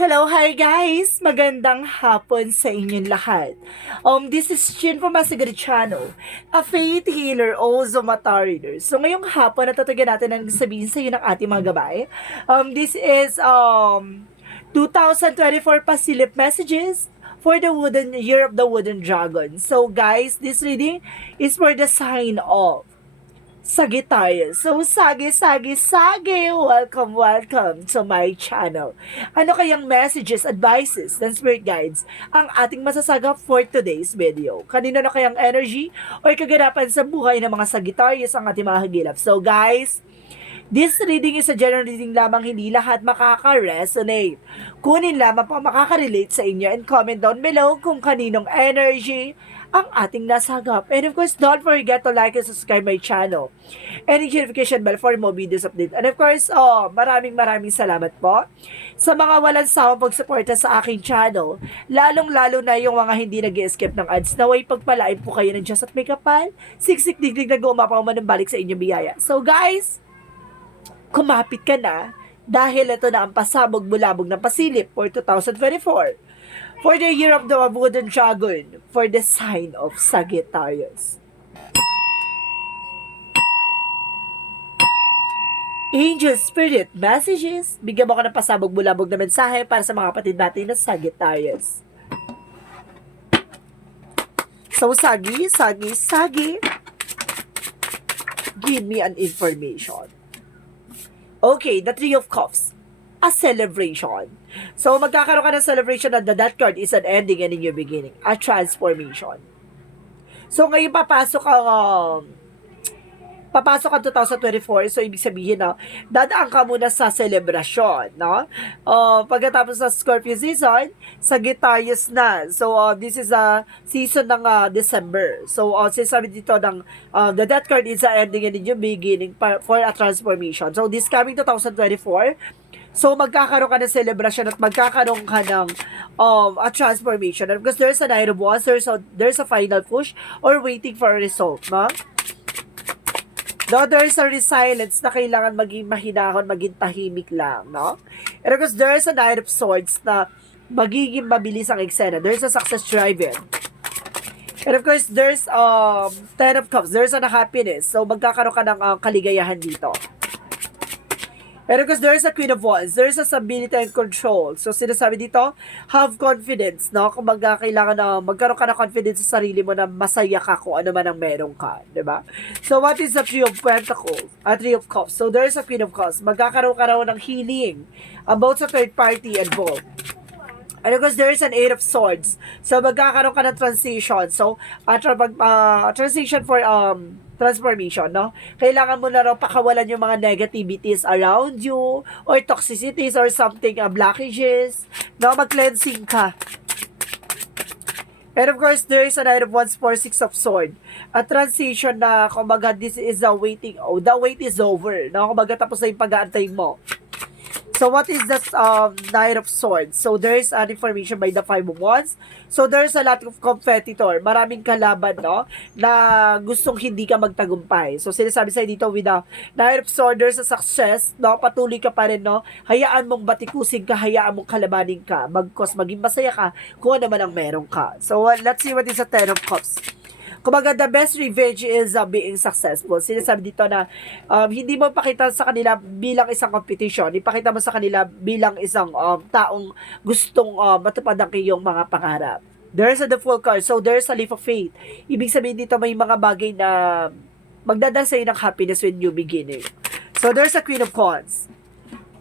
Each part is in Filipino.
Hello, hi guys! Magandang hapon sa inyong lahat. This is Chin from Masigari Channel, a faith healer, also mata reader. So ngayong hapon, natatagan natin ang sabihin sa iyo ng ating mga gabay. This is 2024 Pasilip Messages for the Year of the Wooden Dragon. So guys, this reading is for the sign of Sagittarius. So, sagi, welcome to my channel. Ano kayang messages, advices, and spirit guides ang ating masasagap for today's video? Kanino na kayang energy o kaganapan sa buhay ng mga Sagittarius ang ating mga hagilap? So, guys, this reading is a general reading lamang, hindi lahat makaka-resonate. Kunin lamang po makaka-relate sa inyo and comment down below kung kaninong energy ang ating nasagap. And of course, don't forget to like and subscribe my channel. And notification bell for more videos update. And of course, maraming salamat po sa mga walang sawang pagsuporta sa aking channel. Lalong-lalo na yung mga hindi nag-skip ng ads. Naway pagpalain po kayo ng Diyos at may kapal. Siksik digdig na gumapaw man ng balik sa inyong biyaya. So guys, kumapit ka na dahil ito na ang pasabog-bulabog ng pasilip for 2024. For the Year of the Wooden Dragon, for the sign of Sagittarius. Angel Spirit Messages, bigyan mo ka ng pasabog-bulabog na mensahe para sa mga kapatid natin na Sagittarius. So, Sagi, give me an information. Okay, the Three of Cups. A celebration. So, magkakaroon ka ng celebration na that card is an ending and a new beginning. A transformation. So, ngayon papasok ang 2024. So, ibig sabihin na dadaan ka muna sa celebration, no? Pagkatapos sa Scorpio season, Sagittarius na. So, this is a season ng December. So, sinasabi dito ng the death card is an ending and a new beginning for a transformation. So, this coming 2024, so, magkakaroon ka ng celebration at magkakaroon ka ng a transformation. And because there's a Knight of Wands, there's a final push or waiting for a result, no? Though there's a resilience na kailangan maging mahinahon, maging tahimik lang, no? And because there's a Knight of Swords na magiging mabilis ang eksena. There's a success driven. And of course, there's Ten of Cups. There's a happiness. So, magkakaroon ka ng kaligayahan dito. And because there's a Queen of Wands, there's a stability and control. So, sinasabi dito, have confidence, no? Kung kailangan na magkaroon ka ng confidence sa sarili mo na masaya ka kung ano man ang meron ka, di ba? So, what is the Three of Pentacles? Three of Cups. So, there's a Queen of Cups. Magkakaroon ka raw ng healing about sa third party involved. And because there is an Eight of Swords. So, magkakaroon ka ng transition. So, transition for transformation, no? Kailangan mo na raw pakawalan yung mga negativities around you or toxicities or something, blockages, no? Mag-cleansing ka. And of course, there is a Knight of Wands for Six of Swords. A transition na, kumbaga, this is the waiting, the wait is over, no? Kumbaga, tapos na yung pag-aantay mo. So, what is the Knight of Swords? So, there is an information by the Five of Wands. So, there's a lot of competitor. Maraming kalaban, no? Na gustong hindi ka magtagumpay. So, sinasabi sa'yo dito with the Knight of Swords, there's a success, no? Patuloy ka pa rin, no? Hayaan mong batikusin ka, hayaan mong kalabanin ka. Maging masaya ka kung ano man ang meron ka. So, let's see what is the Ten of Cups. Kumbaga, the best revenge is being successful. Sinasabi dito na hindi mo pakita sa kanila bilang isang competition. Ipakita mo sa kanila bilang isang taong gustong matupad ang iyong mga pangarap. There's the Fool card. So, there's a leap of faith. Ibig sabihin dito may mga bagay na magdadala sa'yo ng happiness when you beginning. So, there's a Queen of Wands.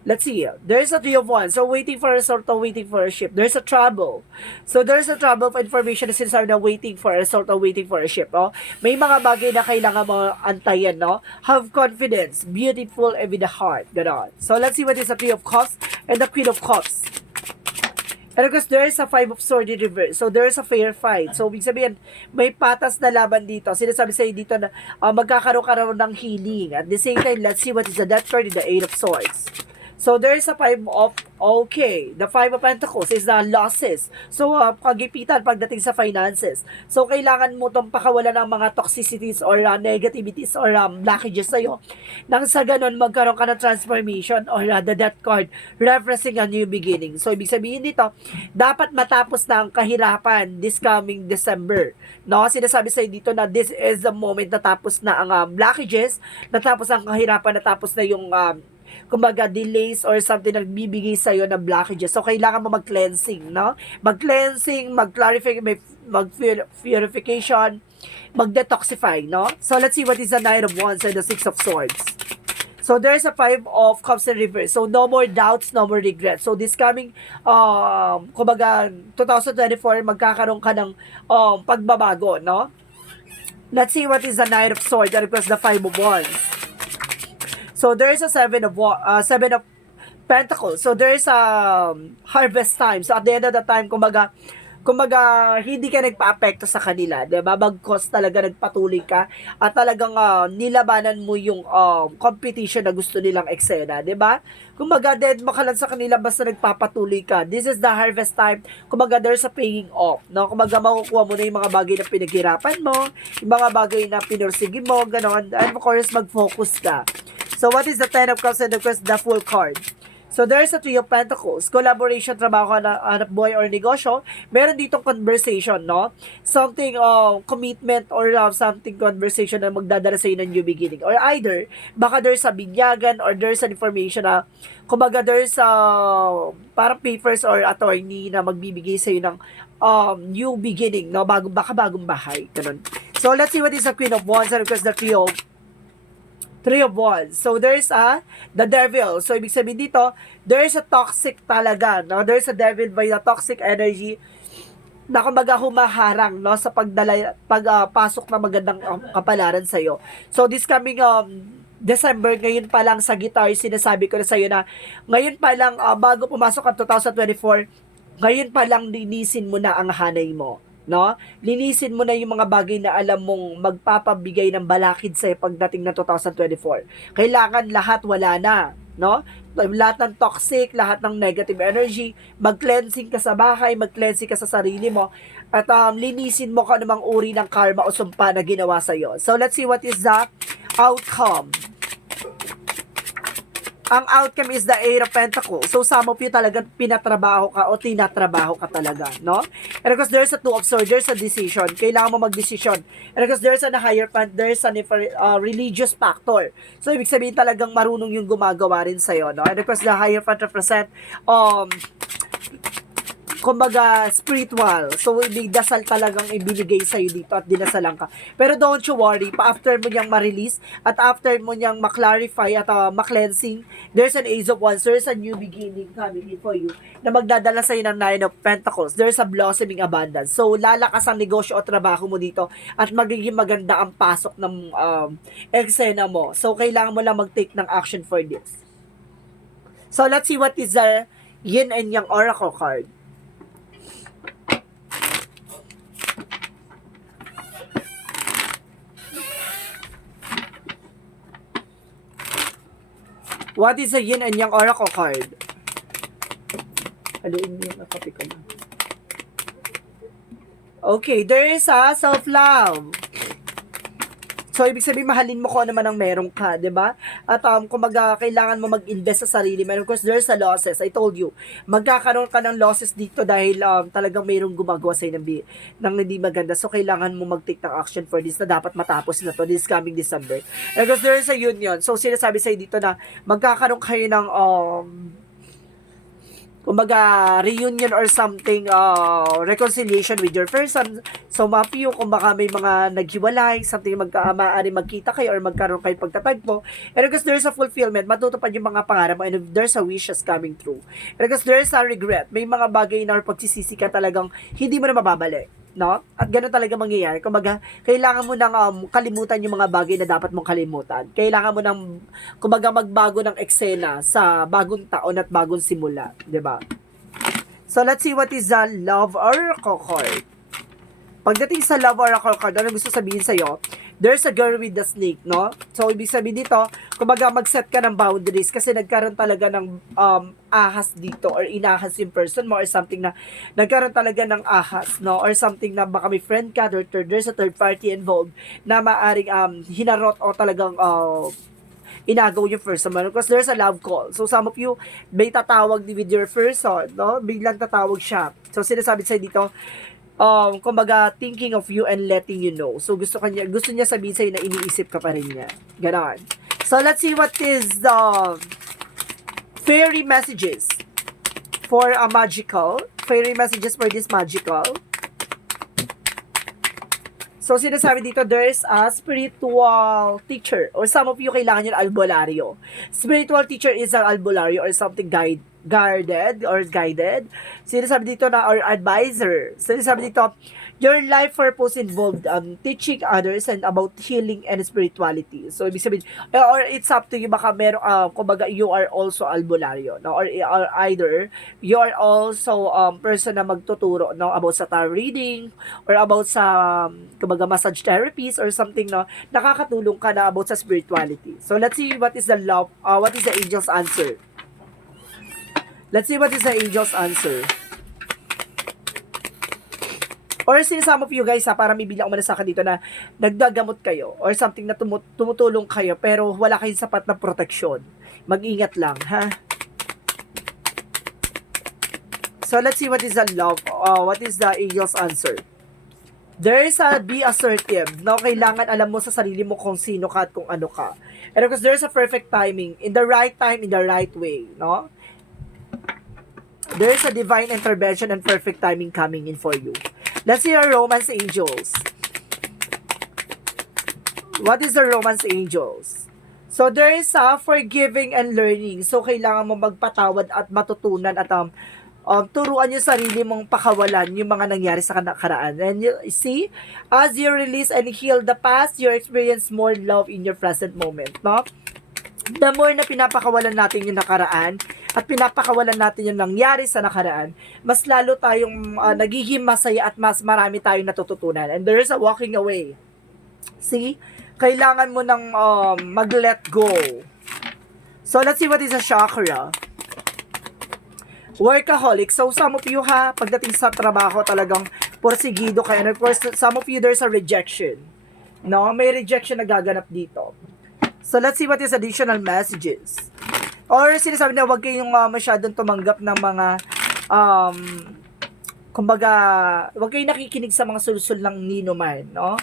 Let's see. There's a Three of Wands. So, waiting for a result or waiting for a ship. There's a trouble. So, there's a trouble of information na sinasabi na waiting for a result or waiting for a ship. Oh? May mga bagay na kailangan mo antayan, no? Have confidence. Beautiful and with the heart. Ganon. So, let's see what is the Three of Cups and the Queen of Cups. And of course, there's a Five of Swords in reverse. So, there's a fair fight. So, ibig sabihin, may patas na laban dito. Sinasabi sa'yo dito na magkakaroon ng healing. At the same time, let's see what is the Death card in the Eight of Swords. So, there's a five of, okay, the five of pentacles is the losses. So, kagipitan pagdating sa finances. So, kailangan mo itong pakawalan ng mga toxicities or negativities or blockages sa'yo. Nang sa ganun, magkaroon ka ng transformation or the death card, referencing a new beginning. So, ibig sabihin dito, dapat matapos na ang kahirapan this coming December. No? Sinasabi sa'yo dito na this is the moment na tapos na ang blockages, natapos ang kahirapan, natapos na yung kumbaga delays or something na nagbibigay sa iyo ng blockages. So kailangan mo mag-cleansing, no? Mag-cleansing, mag-clarify, mag-purification, mag-detoxify, no? So let's see what is the Knight of Wands and the Six of Swords. So there's a Five of Cups in reverse. So no more doubts, no more regrets. So this coming kumbaga 2024 magkakaroon ka ng pagbabago, no? Let's see what is the Knight of Swords and of course the Five of Wands. So there is a Seven of Pentacles. So there is a harvest time. So at the end of the time, kumbaga hindi ka nagpa-apekto sa kanila, 'di ba? Bagkos talaga nagpatuloy ka at talagang nilabanan mo yung competition na gusto nilang eksena, 'di ba? Kumbaga dead mo ka lang sa kanila basta nagpapatuloy ka. This is the harvest time. Kumbaga there's a paying off, no? Kumbaga makukuha mo na yung mga bagay na pinaghirapan mo, yung mga bagay na pinursige mo, gano'n. And of course, mag-focus ka. So, what is the Ten of Cups and of course, the Fool card? So, there's a Three of Pentacles. Collaboration, trabaho, hanap buhay, or negosyo. Meron ditong conversation, no? Something, commitment, or something conversation na magdadala sa'yo ng new beginning. Or either, baka there's a binyagan, or there's an information na, kumbaga there's parang papers or attorney na magbibigay sa'yo ng new beginning, no? Baka bagong bahay. Ganun. So, let's see what is the Queen of Wands and of course, the Three of Wands. So, there's the devil. So, ibig sabihin dito, there's a toxic talaga, no? There's a devil by the toxic energy na kumbaga humaharang, no? Sa pagpasok na magandang kapalaran sa'yo. So, this coming December, ngayon pa lang sa guitar, sinasabi ko na sa'yo na, ngayon pa lang, bago pumasok ang 2024, ngayon pa lang linisin mo na ang hanay mo. No? Linisin mo na yung mga bagay na alam mong magpapabigay ng balakid sa pagdating ng 2024. Kailangan lahat wala na, no? Lahat ng toxic, lahat ng negative energy, mag-cleansing ka sa bahay, mag-cleansing ka sa sarili mo, at linisin mo kung anumang uri ng karma o sumpa na ginawa sa iyo. So let's see what is the outcome. Ang outcome is the Eight of Pentacles. So, some of you talagang pinatrabaho ka o tinatrabaho ka talaga, no? And of course, there's a Two of Swords, there's a decision. Kailangan mo mag-decision. And of course, there's a Hierophant, there's a religious factor. So, ibig sabihin talagang marunong yung gumagawa rin sa'yo, no? And of course, the Hierophant represent kumbaga spiritual. So, dasal talagang ibinigay sa'yo dito at dinasalan ka. Pero don't you worry, after mo niyang ma-release at after mo niyang ma-clarify at ma-cleansing, there's an Ace of Wands, there's a new beginning coming in for you na magdadala sa'yo ng Nine of Pentacles. There's a blossoming abundance. So, lalakas ang negosyo o trabaho mo dito at magiging maganda ang pasok ng eksena mo. So, kailangan mo lang mag-take ng action for this. So, let's see what is the Yin and Yang Oracle card. What is the Yin and Yang Oracle card? Haluin mo yung copy ko na. Okay, there is a self-love. So, ibig sabihin, mahalin mo kung ano man ang meron ka, di ba? At kumbaga, kailangan mo mag-invest sa sarili mo. And of course, there's a losses. I told you, magkakaroon ka ng losses dito dahil talagang mayroong gumagawa sa'yo ng hindi maganda. So, kailangan mo mag-take ng action for this na dapat matapos na to this coming December. And of course, there is a union. So, sinasabi sa'yo dito na magkakaroon kayo ng kumbaga, reunion or something, reconciliation with your person. So, mapio, kung baka may mga naghiwalay, something maaari magkita kayo or magkaroon kayo pagtatagpo. And because there's a fulfillment, matutupad yung mga pangarap mo and there's a wishes coming true. And because there's a regret, may mga bagay na pagsisisi ka talagang hindi mo na mababalik. No? At gano'n talaga mangyayari. Kumbaga, kailangan mo nang kalimutan yung mga bagay na dapat mong kalimutan. Kailangan mo nang kumbaga magbago ng eksena sa bagong taon at bagong simula, 'di ba? So let's see what is the Love Oracle card. Pagdating sa Love Oracle card, ano gusto sabihin sa iyo? there's a girl with the snake, no? So, ibig sabihin dito, kumbaga mag-set ka ng boundaries kasi nagkaroon talaga ng ahas dito or inahas yung person mo or something na nagkaroon talaga ng ahas, no? Or something na baka may friend ka or there's a third party involved na maaring hinarot o talagang inagaw yung person mo because there's a love call. So, some of you may tatawag with your person, no? Biglang tatawag siya. So, sinasabi sa'yo dito, kumbaga, thinking of you and letting you know. So, gusto niya sabihin sa'yo na iniisip ka pa rin niya. Ganon. So, let's see what is the fairy messages for a magical. Fairy messages for this magical. So, sinasabi dito, there is a spiritual teacher or some of you kailangan yung albularyo. Spiritual teacher is an albularyo or something guarded or guided. Sinasabi dito na or advisor. Sinasabi dito, your life purpose involved teaching others and about healing and spirituality. So, ibig sabihin, or it's up to you, baka meron, kumbaga, you are also albularyo, no? Or either, you are also person na magtuturo, no? About sa tarot reading, or about sa, kumbaga, massage therapies, or something, no? Nakakatulong ka na about sa spirituality. So, let's see what is the love, what is the angel's answer. Let's see what is the angel's answer. Or some of you guys para may bilang umana sa akin dito na nagdagamot kayo or something na tumutulong kayo pero wala kayong sapat na proteksyon. Mag-ingat lang, ha? So, let's see what is the love, what is the angel's answer. There is a be assertive. No, kailangan alam mo sa sarili mo kung sino ka at kung ano ka. And because there's a perfect timing, in the right time, in the right way, no? There's a divine intervention and perfect timing coming in for you. Let's see our romance angels. What is the romance angels? So, there is a forgiving and learning. So, kailangan mo magpatawad at matutunan at turuan yung sarili mong pakawalan yung mga nangyari sa nakaraan. And you see, as you release and heal the past, you experience more love in your present moment, no? The more na pinapakawalan natin yung nakaraan at pinapakawalan natin yung nangyari sa nakaraan, mas lalo tayong nagiging masaya at mas marami tayong natututunan. And there is a walking away. See? Kailangan mo ng mag-let go. So, let's see what is a chakra. Workaholic. So, some of you pagdating sa trabaho talagang porsigido kayo. And of course, some of you, there's a rejection. No? May rejection na gaganap dito. So, let's see what is additional messages. Or, sinasabi na huwag kayong masyadong tumanggap ng mga, kumbaga, huwag kayong nakikinig sa mga sulsul ng ninuman, no?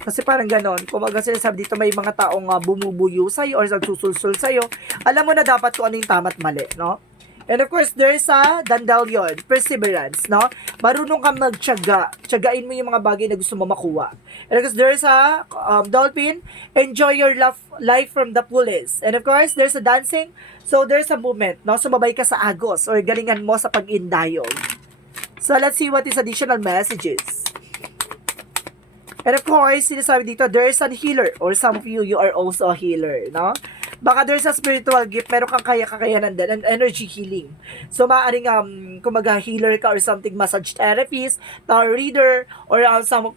Kasi parang ganon. Kumbaga, sinasabi dito may mga taong bumubuyo sa'yo or nagsusulsul sa'yo. Alam mo na dapat kung ano yung tama at mali, no? And of course, there's a dandelion, perseverance, no? Marunong kang magtiyaga. Tiyagain mo yung mga bagay na gusto mo makuha. And of course, there's a dolphin, enjoy your life from the fullest. And of course, there's a dancing, so there's a movement, no? Sumabay ka sa agos or galingan mo sa pag-indayog. So, let's see what is additional messages. And of course, sinasabi dito, there's a healer or some of you, you are also a healer, no? Baka there's a spiritual gift, meron kang kakayanan din, and energy healing. So, maaaring, kumaga, healer ka or something, massage therapist, tarot reader, or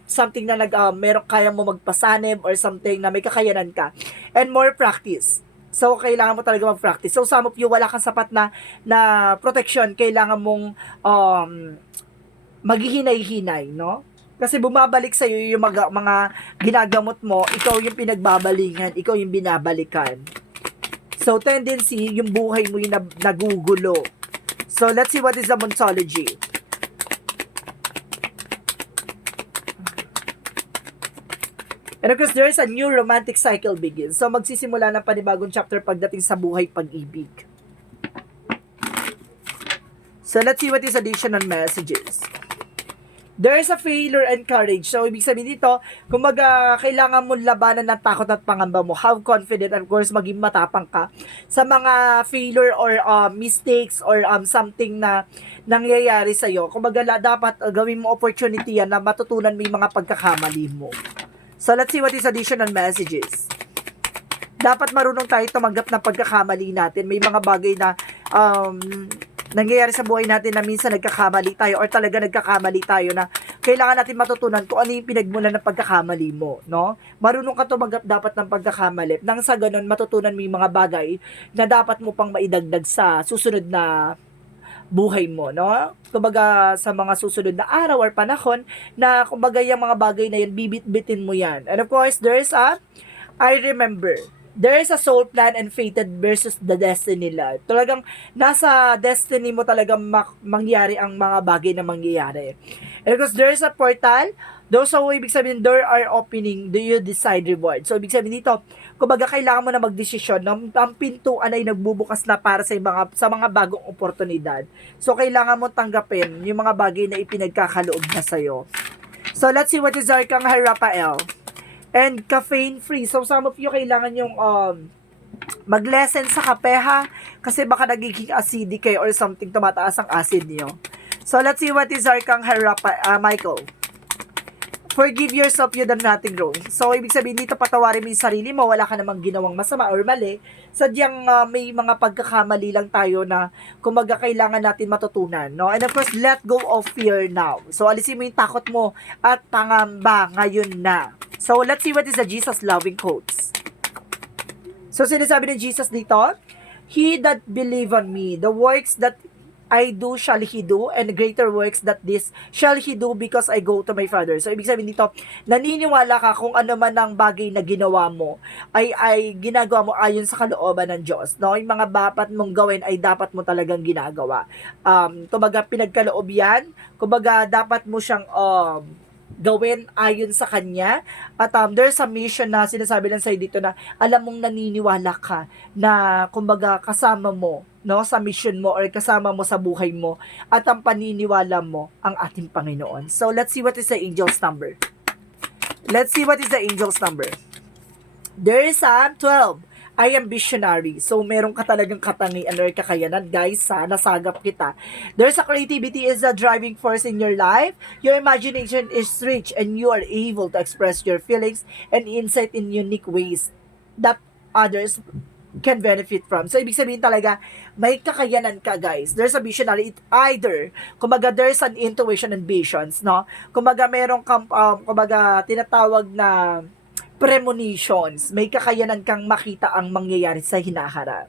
something na meron kaya mo magpasanib, or something na may kakayanan ka. And more practice. So, kailangan mo talaga mag-practice. So, some of you, wala kang sapat na protection, kailangan mong maghihinay-hinay, no? Kasi bumabalik sa'yo yung mga ginagamot mo, ikaw yung pinagbabalingan, ikaw yung binabalikan. So, tendency, yung buhay mo yung nagugulo. So, let's see what is the Monsology. And of course, there is a new romantic cycle begins. So, magsisimula ng panibagong chapter pagdating sa buhay pag-ibig. So, let's see what is additional messages. There is a failure and courage. So, ibig sabihin dito, kumbaga, kailangan mo labanan ng takot at pangamba mo. Have confidence, and of course, maging matapang ka sa mga failure or mistakes or something na nangyayari sa'yo. Kumbaga, dapat gawin mo opportunity yan na matutunan mo yung mga pagkakamali mo. So, let's see what is additional messages. Dapat marunong tayo tumanggap ng pagkakamali natin. May mga bagay na nangyayari sa buhay natin na minsan nagkakamali tayo or talaga nagkakamali tayo na kailangan natin matutunan kung ano yung pinagmulan ng pagkakamali mo, no? Marunong ka tumanggap dapat ng pagkakamali. Nang sa ganun, matutunan mo yung mga bagay na dapat mo pang maidagdag sa susunod na buhay mo, no? Kumbaga, sa mga susunod na araw or panahon na kumbaga yung mga bagay na yan, bibit-bitin mo yan. And of course, there's a I remember. There is a soul plan and fated versus the destiny love. Talagang nasa destiny mo talagang mangyari ang mga bagay na mangyayari. And because there is a portal, those so ibig sabihin, door are opening, do you decide reward? So, ibig sabihin dito, kumbaga kailangan mo na magdesisyon, no? Ang pintuan ay nagbubukas na para sa mga bagong oportunidad. So, kailangan mo tanggapin yung mga bagay na ipinagkakaloob na sa'yo. So, let's see what is Arcang Harapael. And caffeine free. So some of you kailangan yung mag-lessen sa kape ha, kasi baka nagiging acidic kayo or something, tumataas ang acid niyo. So let's see what is Arcang Michael. Forgive yourself, you done nothing wrong. So ibig sabihin dito, patawarin mo yung sarili mo, wala ka namang ginawang masama or mali. Sadyang may mga pagkakamali lang tayo na kumbaga kailangan natin matutunan, no? And of course, let go of fear now. So alisin mo yung takot mo at pangamba ngayon na. So let's see what is the Jesus loving quotes. So sinasabi ni Jesus dito, He that believe on me, the works that I do shall he do, and greater works that this shall he do, because I go to my Father. So ibig sabihin dito, naniniwala ka kung ano man ang bagay na ginawa mo ay ginagawa mo ayon sa kalooban ng Diyos, no? Yung mga dapat mong gawin ay dapat mo talagang ginagawa. Kumbaga pinagkaloob yan, kumbaga dapat mo siyang gawin ayon sa kanya. At there's a mission na sinasabi lang sa'yo dito na alam mong naniniwala ka na kumbaga kasama mo, no, sa mission mo or kasama mo sa buhay mo at ang paniniwala mo ang ating Panginoon. So let's see what is the angel's number. Let's see what is the angel's number. There is a 12. I am visionary. So, meron ka talagang katangian or kakayanan, guys. Nasagap kita. There's a creativity is a driving force in your life. Your imagination is rich and you are able to express your feelings and insight in unique ways that others can benefit from. So, ibig sabihin talaga, may kakayanan ka, guys. There's a visionary. It either, kumbaga, there's an intuition and visions, no? Kumbaga, merong kumbaga, tinatawag na premonitions. May kakayanan kang makita ang mangyayari sa hinaharap.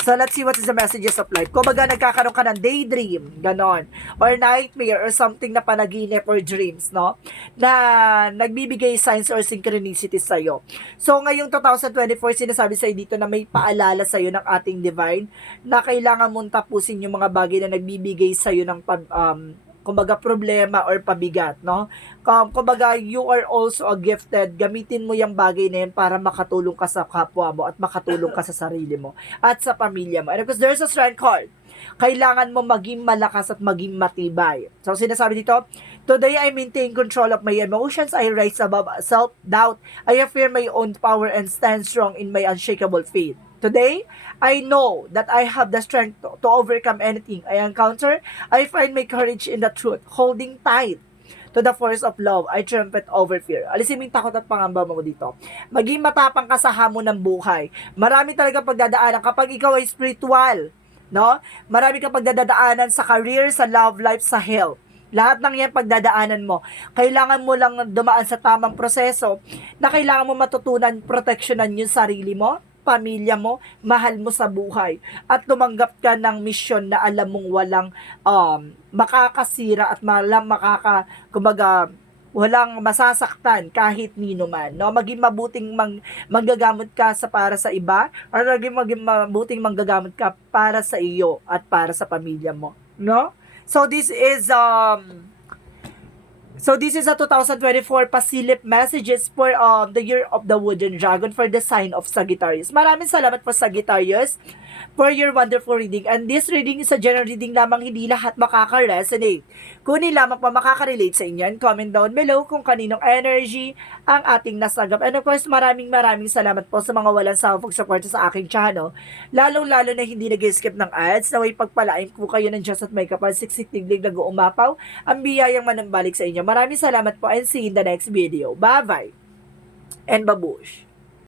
So, let's see what is the messages of life. Kumbaga, nagkakaroon ka ng daydream, ganon, or nightmare, or something na panaginip or dreams, no? Na nagbibigay signs or synchronicity sa'yo. So, ngayong 2024, sinasabi sa'yo dito na may paalala sa'yo ng ating divine na kailangan mong tapusin yung mga bagay na nagbibigay sa'yo ng kumbaga problema or pabigat, no? Kumbaga, you are also a gifted. Gamitin mo yung bagay na yan para makatulong ka sa kapwa mo at makatulong ka sa sarili mo at sa pamilya mo. And because there's a strength card, kailangan mo maging malakas at maging matibay. So, sinasabi dito, today I maintain control of my emotions. I rise above self-doubt. I affirm my own power and stand strong in my unshakable faith. Today, I know that I have the strength to overcome anything I encounter. I find my courage in the truth, holding tight to the force of love. I trumpet over fear. Alisin mo yung takot at pangamba mo dito. Maging matapang ka sa hamon ng buhay. Marami talaga pagdadaanan kapag ikaw ay spiritual, no? Marami kang pagdadaanan sa career, sa love life, sa health. Lahat ng yan pagdadaanan mo. Kailangan mo lang dumaan sa tamang proseso na kailangan mo matutunan, proteksyonan yung sarili mo, pamilya mo, mahal mo sa buhay, at tumanggap ka ng misyon na alam mong walang makakasira at kumbaga, walang masasaktan kahit nino man, no? Maging mabuting manggagamot ka para sa iba, or maging mabuting manggagamot ka para sa iyo at para sa pamilya mo, no? So this is a 2024 pasilip messages for the year of the wooden dragon for the sign of Sagittarius. Maraming salamat po, Sagittarius, for your wonderful reading. And this reading is a general reading lamang, hindi lahat makaka-resonate. Kunin lamang pa makaka-relate sa inyo. And comment down below kung kaninong energy ang ating nasagap. And of course, maraming salamat po sa mga walang sawang support sa aking channel. Lalong-lalo na hindi nag-skip ng ads. Naway pagpalain po kayo ng Diyos at may kapal, siksik-tiglig na guumapaw. Ang biyayang manumbalik sa inyo. Maraming salamat po and see you in the next video. Bye-bye and babush!